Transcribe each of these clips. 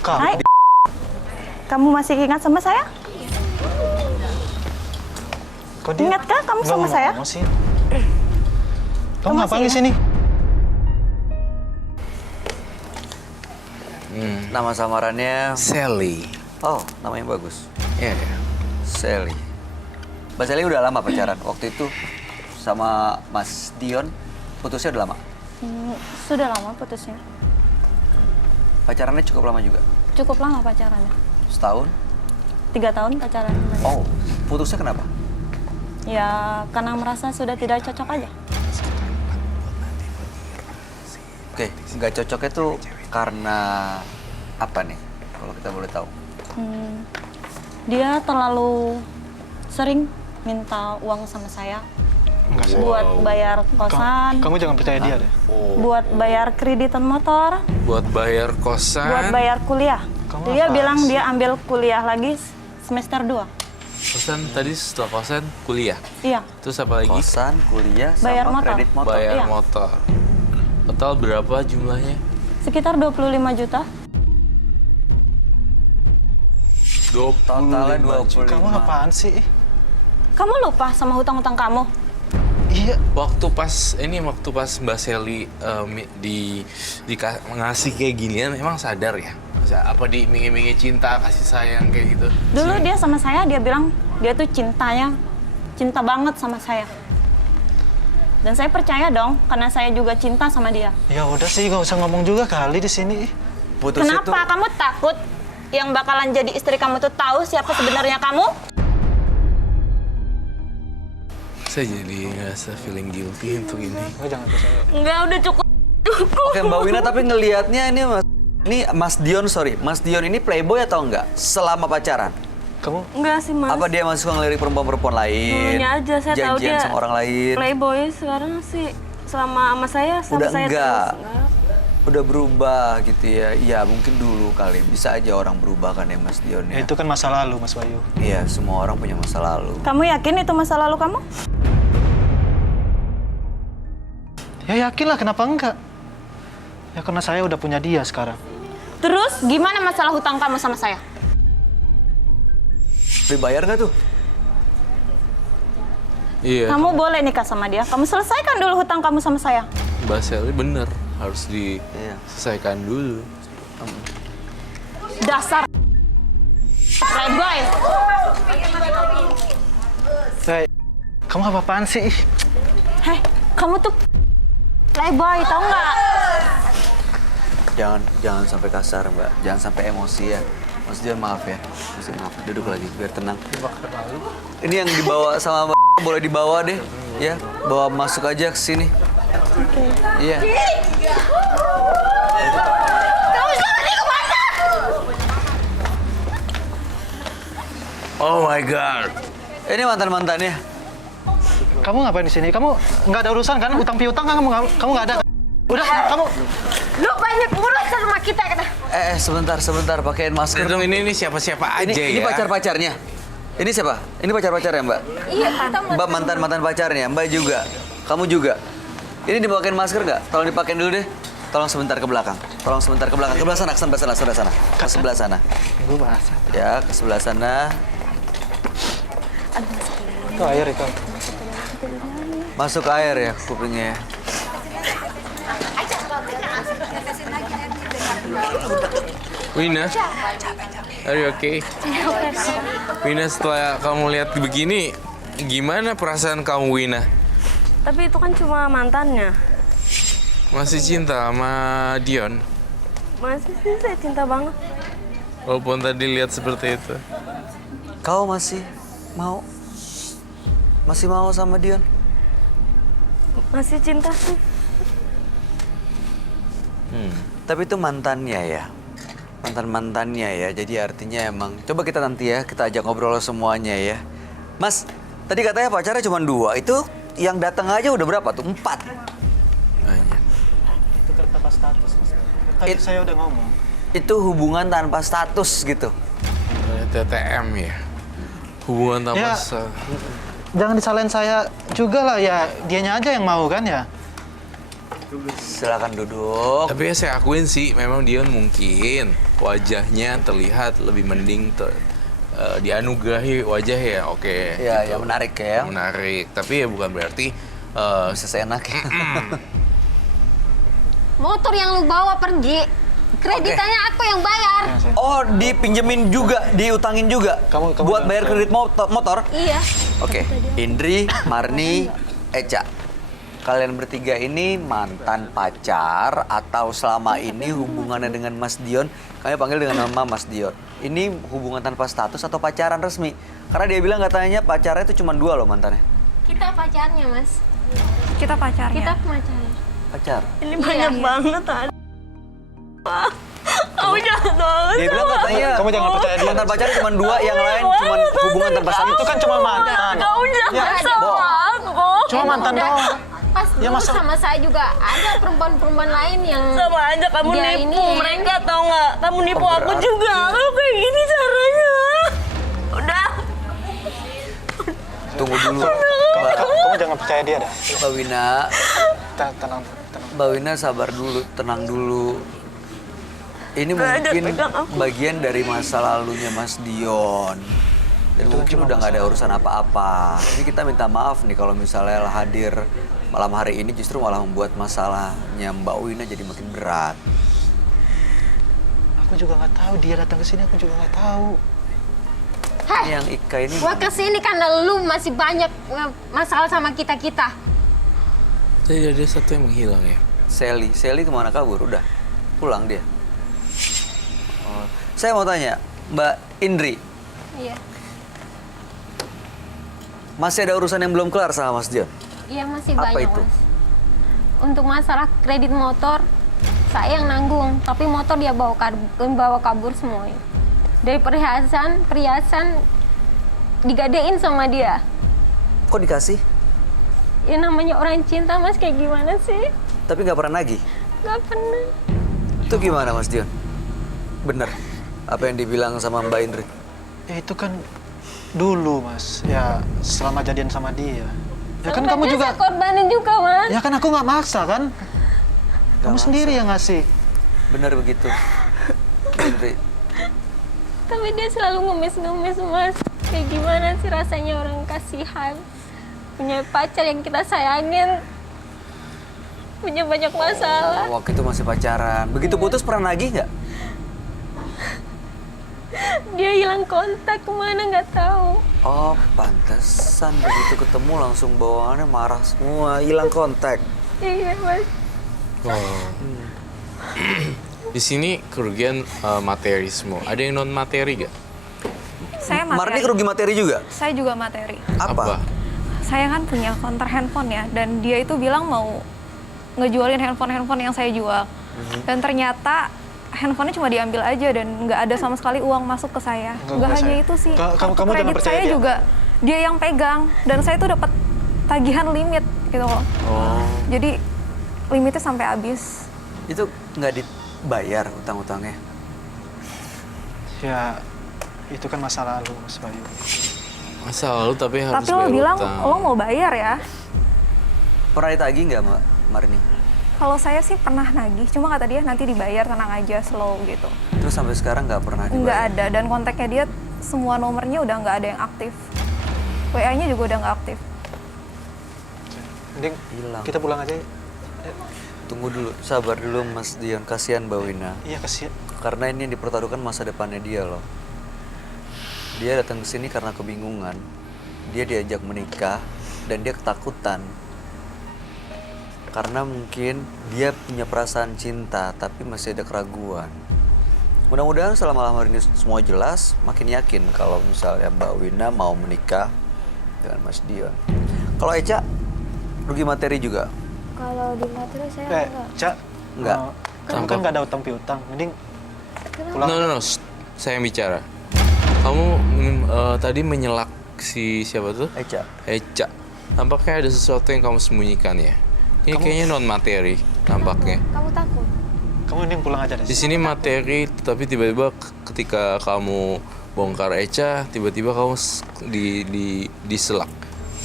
Hai. Kamu masih ingat sama saya? Kok dia... Ingat kah kamu sama saya? Sih. Kamu ngapain di sini? Nama samarannya Sally. Oh, namanya bagus. Iya. Sally. Mbak Sally udah lama pacaran. Waktu itu sama Mas Dion putusnya udah lama. Sudah lama putusnya. Pacarannya cukup lama juga. Cukup lama pacarannya. Setahun? 3 tahun pacaran. Oh, putusnya kenapa? Ya, karena merasa sudah tidak cocok aja. Oke, nggak cocoknya tuh karena apa nih? Kalau kita boleh tahu. Dia terlalu sering minta uang sama saya. Enggak sih. Buat bayar kosan, Kamu jangan percaya dia deh. buat bayar kreditan motor, Buat bayar kosan. buat bayar kuliah. Kamu Dia apa bilang sih? dia ambil kuliah lagi semester 2. Kosan tadi setelah kosan kuliah. Iya, Terus apa lagi? Kosan, kuliah, Bayar sama motor. kredit motor. Bayar Iya. motor. Total berapa jumlahnya? sekitar 25 juta. Totalnya 25. Kamu apaan sih? Kamu lupa sama hutang-hutang kamu? Iya. Waktu pas Mbak Sally ngasih kayak ginian emang sadar ya? Apa diiming-imingi cinta, kasih sayang kayak gitu? Dulu dia sama saya, dia bilang dia tuh cinta banget sama saya. Dan saya percaya dong, karena saya juga cinta sama dia. Ya udah sih, nggak usah ngomong juga kali di sini. Putusnya Kenapa kamu takut yang bakalan jadi istri kamu tuh tahu siapa sebenarnya kamu? Saya jadi ngerasa feeling guilty untuk ini. Nggak, jangan percaya. Enggak, udah cukup. Oke, Mbak Wina, tapi ngelihatnya Mas Dion, Mas Dion ini playboy atau enggak selama pacaran? Kamu Enggak sih, Mas. Apa dia masih suka ngelirik perempuan-perempuan lain? Dulunya aja saya tahu janjian dia sama orang lain? playboy. Sekarang sih sama saya Udah saya enggak. terus. Enggak. Udah berubah gitu ya. Iya, mungkin dulu kali. Bisa aja orang berubah kan ya Mas Dion ya ya. itu kan masa lalu, Mas Bayu. Iya, semua orang punya masa lalu. Kamu yakin itu masa lalu kamu? Ya yakin lah, kenapa enggak? Ya karena saya udah punya dia sekarang. Terus gimana masalah hutang kamu sama saya? Dibayar nggak tuh? Iya. Kamu boleh nikah sama dia. Kamu selesaikan dulu hutang kamu sama saya. Mbak Sally bener, harus Iya. diselesaikan dulu. Dasar playboy. Hey, kamu apa-apaan sih? Hei, kamu tuh playboy, tahu nggak? Jangan sampai kasar, Mbak. Jangan sampai emosi ya. Mas Dion, maaf ya. Mas Dion, maaf. Duduk lagi biar tenang. Ini yang dibawa sama Mbak boleh dibawa deh, ya. Bawa masuk aja ke sini. Oke. Iya. Oh my god. Ini mantan-mantannya. Kamu ngapain di sini? Kamu nggak ada urusan kan? Utang piutang kan kamu nggak ada. Udah, kamu Lu banyak urusan sama kita kata. Sebentar. Pakein masker. Terus ini siapa-siapa aja Ini ya? pacar-pacarnya. Ini siapa? Ini pacar-pacarnya, Mbak? Iya, kita Mbak mantan-mantan pacarnya. Mbak juga. Kamu juga. Ini dipakein masker nggak? Tolong dipakein dulu deh. Tolong sebentar ke belakang. Ke sebelah sana, sebelah sana. Ke sebelah sana. gue bahasa. Ya, ke sebelah sana. Itu air itu. Masuk air ya kupingnya. Wina, are you okay? Wina, setelah kamu lihat begini, gimana perasaan kamu, Wina? Tapi itu kan cuma mantannya. Masih cinta sama Dion? Masih sih saya cinta banget. Walaupun tadi lihat seperti itu. Kau masih mau? Masih mau sama Dion? Masih cinta sih. Tapi itu mantannya ya. Mantannya ya. Jadi artinya emang. Coba kita nanti ya, kita ajak ngobrol semuanya ya. Mas, tadi katanya pacarnya cuma 2. Itu yang datang aja udah berapa tuh? 4. Banyak. Itu kan tanpa status, Mas. Tadi saya udah ngomong. Itu hubungan tanpa status gitu. TTM ya. Hubungan tanpa Ya. status. Jangan disalahin saya juga lah ya. Dianya aja yang mau kan ya. Silakan duduk. Tapi ya saya akuin sih, memang Dion mungkin wajahnya terlihat lebih mending dianugerahi wajah ya, oke. Ya, gitu. ya menarik ya. Menarik, tapi ya bukan berarti Bisa seenaknya. Motor yang lu bawa pergi, kreditannya aku yang bayar. Oh, dipinjemin juga, diutangin juga. Kamu buat jangan bayar percaya. kredit motor? Iya. Oke, Indri, Marni, Eca. Kalian bertiga ini mantan pacar atau selama ini hubungannya dengan Mas Dion, kami panggil dengan nama Mas Dion. Ini hubungan tanpa status atau pacaran resmi? Karena dia bilang katanya pacarnya itu cuma 2 loh mantannya. Kita pacarnya, Mas. Kita pacarnya. Kita pacarnya. Pacar. Ini banyak banget ada. Kamu jahat banget. Dia bilang katanya Kamu jangan percaya dia. mantan pacarnya cuma 2, yang lain cuma hubungan tanpa status. Itu kan cuma mantan. Kamu jahat sama aku. Cuma mantan doang. Pas Ya, dulu masa- sama saya juga ada perempuan-perempuan lain yang Sama aja kamu Dia nipu ini- mereka, tau nggak? Kamu nipu Oh, aku berarti- juga. Kalau kayak gini caranya. Udah. Tunggu dulu. Kamu jangan percaya dia dah. Mbak Wina, Tenang. Mbak Wina sabar dulu, tenang dulu. Ini Nggak ada mungkin pegang aku. bagian dari masa lalunya Mas Dion. Dan mungkin udah nggak ada urusan apa-apa. Ini kita minta maaf nih kalau misalnya hadir malam hari ini justru malah membuat masalahnya Mbak Wina jadi makin berat. Aku juga nggak tahu dia datang ke sini. Aku juga nggak tahu. Hei, Ini yang Ika ini. gua kesini karena lu masih banyak masalah sama kita-kita. tadi ada satu yang menghilang ya. Sally kemana kabur? Udah pulang dia. Oh, saya mau tanya, Mbak Indri, Iya. masih ada urusan yang belum kelar sama Mas Dion? Iya, masih Apa banyak, itu? Mas. Untuk masalah kredit motor, saya yang nanggung, tapi motor dia bawa kabur semuanya. Dari perhiasan digadein sama dia. Kok dikasih? Ya namanya orang cinta, Mas, kayak gimana sih? Tapi nggak pernah nagih? Gak pernah. Itu gimana Mas Dion? Bener apa yang dibilang sama Mbak Indri? Ya itu kan dulu Mas. Ya selama jadian sama dia. Ya kan Sampai kamu dia juga. saya korbanin juga, Mas. Ya kan aku nggak maksa kan. Kamu maksa. sendiri yang ngasih. Bener begitu. Mbak Indri, Tapi dia selalu ngemis-ngemis, Mas. Kayak gimana sih rasanya orang kasihan. Punya pacar yang kita sayangin. Punya banyak masalah. waktu itu masih pacaran. Begitu putus pernah nagih nggak? Dia hilang kontak kemana nggak tahu. Oh, pantesan begitu ketemu langsung bawaannya marah semua, hilang kontak. Iya, Mas. Oh. Di sini kerugian materi semua. Ada yang non materi gak? Saya Marni materi. kerugi materi juga? Saya juga materi. Apa? Saya kan punya counter handphone ya, dan dia itu bilang mau ngejualin handphone yang saya jual. Dan ternyata handphonenya cuma diambil aja dan nggak ada sama sekali uang masuk ke saya. Nggak hanya saya. itu sih, Kamu kartu jangan kredit percaya saya dia. juga dia yang pegang, dan saya tuh dapat tagihan limit gitu loh. Oh. Jadi limitnya sampai habis. Itu nggak dibayar utang-utangnya? Ya itu kan masa lalu Mas Bayu. Masa lalu tapi harus Tapi lo bayar bilang utang. lo mau bayar ya. Pernah ditagih nggak Mbak Marni? Kalau saya sih pernah nagih, cuma kata dia nanti dibayar, tenang aja, slow gitu. Terus sampai sekarang nggak pernah dibayar? Nggak ada, dan kontaknya dia semua nomornya udah nggak ada yang aktif. WA-nya juga udah nggak aktif. Mending Hilang. kita pulang aja. Tunggu dulu, sabar dulu Mas Dion, kasihan Mbak Wina. Iya kasihan. Karena ini yang dipertaruhkan masa depannya dia loh. Dia datang ke sini karena kebingungan. Dia diajak menikah dan dia ketakutan. Karena mungkin dia punya perasaan cinta tapi masih ada keraguan. Mudah-mudahan setelah malam hari ini semua jelas, makin yakin kalau misalnya Mbak Wina mau menikah dengan Mas Dion. Kalau Eca, rugi materi juga? Kalau di materi saya Cak. Enggak. Kamu kan nggak ada utang piutang. Mending pulang. No, saya yang bicara. Kamu tadi menyelak si siapa tuh? Eca. Eca. Tampaknya ada sesuatu yang kamu sembunyikan ya. Ini kayaknya non materi tampaknya. kamu takut. Kamu mending pulang aja deh. Di sini materi, tapi tiba-tiba ketika kamu bongkar Eca, tiba-tiba kamu diselak.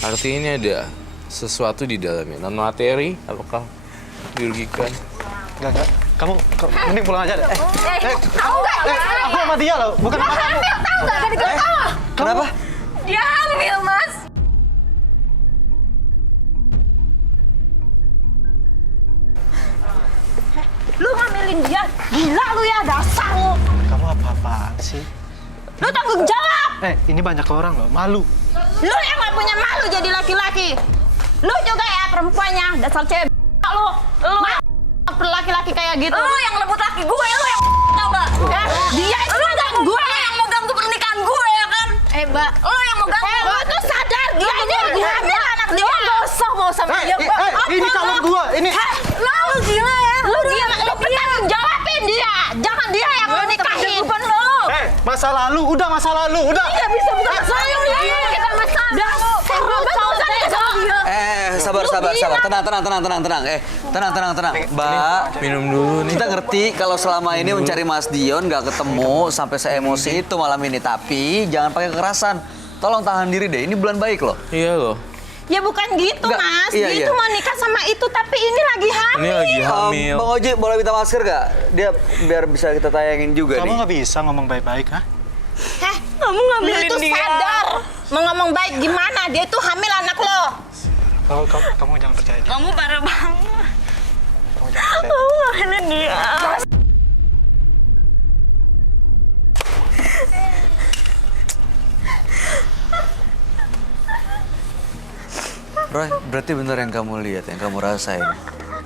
Artinya ini ada sesuatu di dalamnya. Non materi, apakah dirugikan. Enggak. Kamu mending pulang aja deh. Tahu nggak? Aku sama dia loh, bukan sama kamu. Tahu nggak? Gak dikasih tahu. Kenapa? Dia hamil, Mas. Lu ngambilin dia, gila lu ya, dasar lu. Kamu apa-apaan sih? Lu tanggung jawab. Ini banyak orang loh, malu. Lu yang gak punya malu jadi laki-laki. Lu juga ya perempuannya, dasar cewek lu. Lu laki-laki kayak gitu. Lu yang lebut laki gue, lu yang tau gak? Dia itu ganggu gue. Lu yang mau ganggu pernikahan gue ya kan? Mbak, Lu yang mau ganggu. lu tuh sadar dia ini lagi hamil anak dia. Mau sama dia. Ini calon gua, ini. Lu gila ya? Lu bertanggung jawabin dia. Jangan dia yang lu nikahin. Bukan lu. Masa lalu, udah masa lalu, udah. Iya bisa bukan masalah ya. Kita masalah. Dasar lu tahu saya dia. Sabar. Tenang. Mbak, Minum dulu nih. kita ngerti kalau selama ini mencari Mas Dion nggak ketemu sampai se-emosi itu malam ini. Tapi jangan pakai kekerasan. Tolong tahan diri deh, ini bulan baik loh. Iya loh. Ya bukan gitu, Enggak, Mas. iya, Dia iya. itu mau nikah sama itu, tapi ini lagi hamil. Ini lagi hamil. Bang Oji, boleh minta masker gak? Dia biar bisa kita tayangin juga Kamu nih. nggak bisa ngomong baik-baik, ha? Kamu ngambilin itu sadar. Mau ngomong baik gimana? Dia itu hamil anak lo. Kamu jangan percaya dia. Kamu parah banget. Kamu jangan percaya. Kamu ngambilin dia. Roy, berarti bener yang kamu lihat, yang kamu rasain.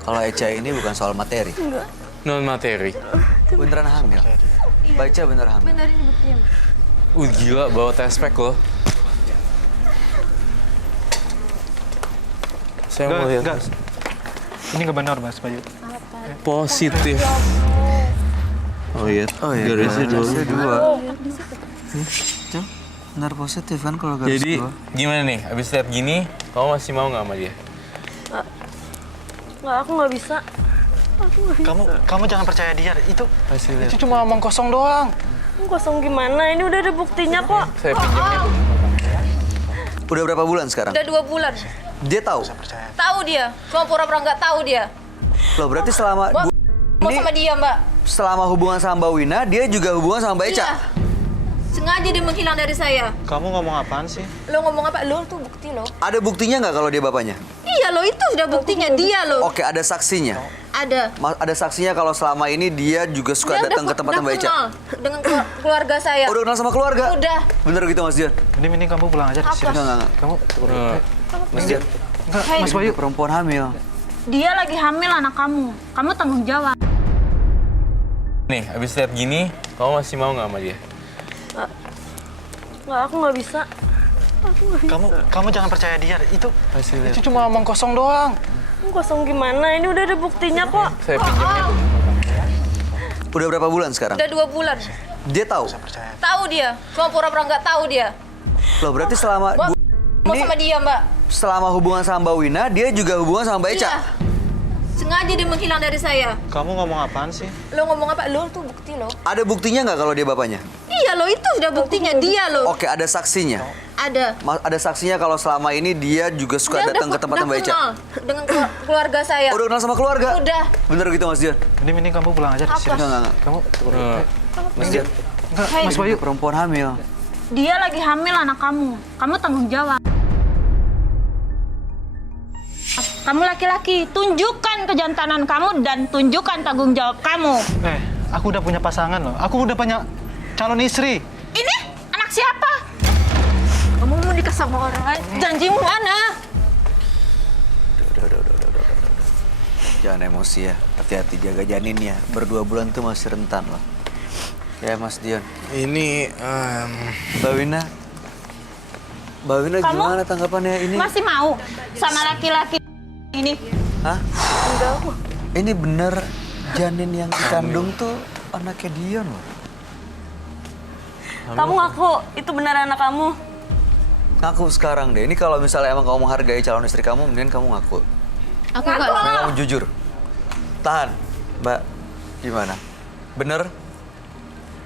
Kalau Eca ini bukan soal materi. Non materi. Beneran hamil. Baca bener hamil. Bener ini buktinya. Gila bawa tespek loh. Saya mau lihat. Enggak. Ini nggak benar, Mas Bayu. Positif. Oh iya. Garisnya dua. Tuh, benar positif kan kalau garis Jadi dua. gimana nih? Abis lihat gini, kamu masih mau nggak sama dia? Nggak, aku nggak bisa. Kamu jangan percaya dia. Itu Masih lihat. itu cuma omong kosong doang. Kosong gimana? Ini udah ada buktinya kok. Saya pinjemin. Udah berapa bulan sekarang? Udah 2 bulan. Dia tahu. Tahu dia. Cuma pura-pura nggak tahu dia. Loh, berarti selama Mau sama dia, Mbak. selama hubungan sama Mbak Wina, dia juga hubungan sama Mbak Eca. Iya. Sengaja dia menghilang dari saya. Kamu ngomong apaan sih? Lo ngomong apa? Lo tuh bukti lo. Ada buktinya nggak kalau dia bapaknya? Iya lo, itu sudah buktinya dia lo. Oke, ada saksinya. Ada. Ada saksinya kalau selama ini dia juga suka Dia datang ke tempat Mbak Eca. kenal dengan keluarga saya. Oh, udah kenal sama keluarga? Udah. Bener gitu Mas Dion? Mending kamu pulang aja. Serius. Enggak. Kamu Mas Dion, enggak, Mas Bayu. perempuan hamil. Dia lagi hamil anak kamu. Kamu tanggung jawab. Nih, abis lihat gini, kamu masih mau nggak sama dia? Nggak, aku nggak bisa. Kamu jangan percaya dia. Itu Masih lihat. itu cuma omong kosong doang. Kosong gimana? Ini udah ada buktinya kok. Saya pinjemin. Udah berapa bulan sekarang? Udah 2 bulan. Dia tahu. Tahu dia. Cuma pura-pura nggak tahu dia. Loh, berarti selama Mau sama dia, Mbak. selama hubungan sama Mbak Wina, dia juga hubungan sama Mbak Eca. Iya. Sengaja dia menghilang dari saya. Kamu ngomong apaan sih? Lo ngomong apa? Lo tuh bukti lo. Ada buktinya nggak kalau dia bapaknya? Iya lo, itu sudah buktinya dia lo. Oke, ada saksinya. Ada. Ada saksinya kalau selama ini dia juga suka Dia datang ke tempat Mbak Eca. kenal dengan keluarga saya. Oh, udah kenal sama keluarga? Udah. Bener gitu Mas Dion? Mending kamu pulang aja. Serius. Enggak. Kamu Mas Dion, enggak, Mas Bayu. perempuan hamil. Dia lagi hamil anak kamu. Kamu tanggung jawab. Kamu laki-laki, tunjukkan kejantanan kamu dan tunjukkan tanggung jawab kamu. Aku udah punya pasangan loh. Aku udah punya calon istri. Ini anak siapa? Kamu mau nikah sama orang? Janjimu mana? Udah. Jangan emosi ya. Hati-hati jaga janinnya. Berdua bulan tuh masih rentan loh. Ya Mas Dion. Ini Mbak Wina. Mbak Wina Kamu gimana tanggapannya ini? masih mau sama laki-laki ini? Hah? Ini bener janin yang dikandung tuh anaknya Dion loh. Kamu ngaku itu benar anak kamu? Ngaku sekarang deh. Ini kalau misalnya emang kamu menghargai calon istri kamu, mending kamu ngaku. Aku nggak. Mending kamu jujur. Tahan, Mbak. Gimana? Bener?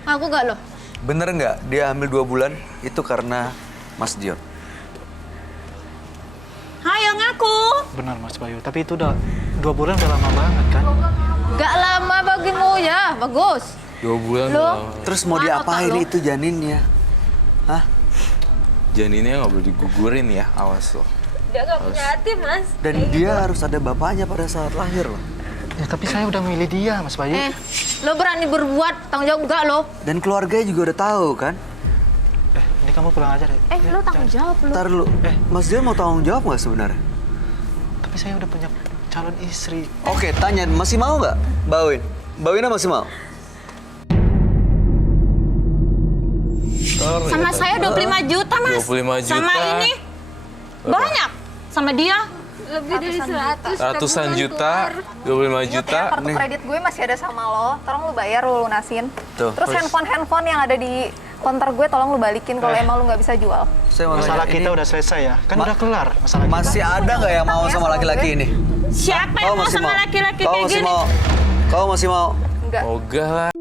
Aku nggak loh. Bener nggak dia hamil 2 bulan itu karena Mas Dion? Hayo ngaku. Benar Mas Bayu. Tapi itu udah 2 bulan udah lama banget kan? Gak lama bagimu ya, bagus. 2 bulan Loh? loh. Terus mau Mana diapain otak lo? itu janinnya? Hah? Janinnya nggak boleh digugurin ya, awas loh. Dia nggak punya hati, Mas. Dan dia harus ada bapaknya pada saat lahir loh. Ya tapi saya udah milih dia, Mas Bayu. Lo berani berbuat, tanggung jawab enggak lo? Dan keluarganya juga udah tahu kan? Ini kamu pulang aja deh. Lo tanggung jawab lo. Ntar lu, Mas Dian mau tanggung jawab nggak sebenarnya? Tapi saya udah punya calon istri. Oke, tanya, masih mau nggak? Bawin. Bawinnya masih mau? Sama saya 25 juta, Mas. 25 juta. Sama ini banyak. Sama dia Lebih dari 100. Ratusan tabungan juta, keluar. 25 juta. Kartu kredit gue masih ada sama lo, tolong lu bayar, lu lunasin. Tuh, Terus terus. handphone yang ada di konter gue tolong lu balikin kalau emang lu nggak bisa jual. Saya mau Masalah nanya, kita ini udah selesai ya. Kan Ma- udah kelar masalah kita. masih ada nggak yang mau sama laki-laki ini? siapa yang mau sama laki-laki Kau kayak masih gini? mau? Kau masih mau? Enggak. Ogah lah.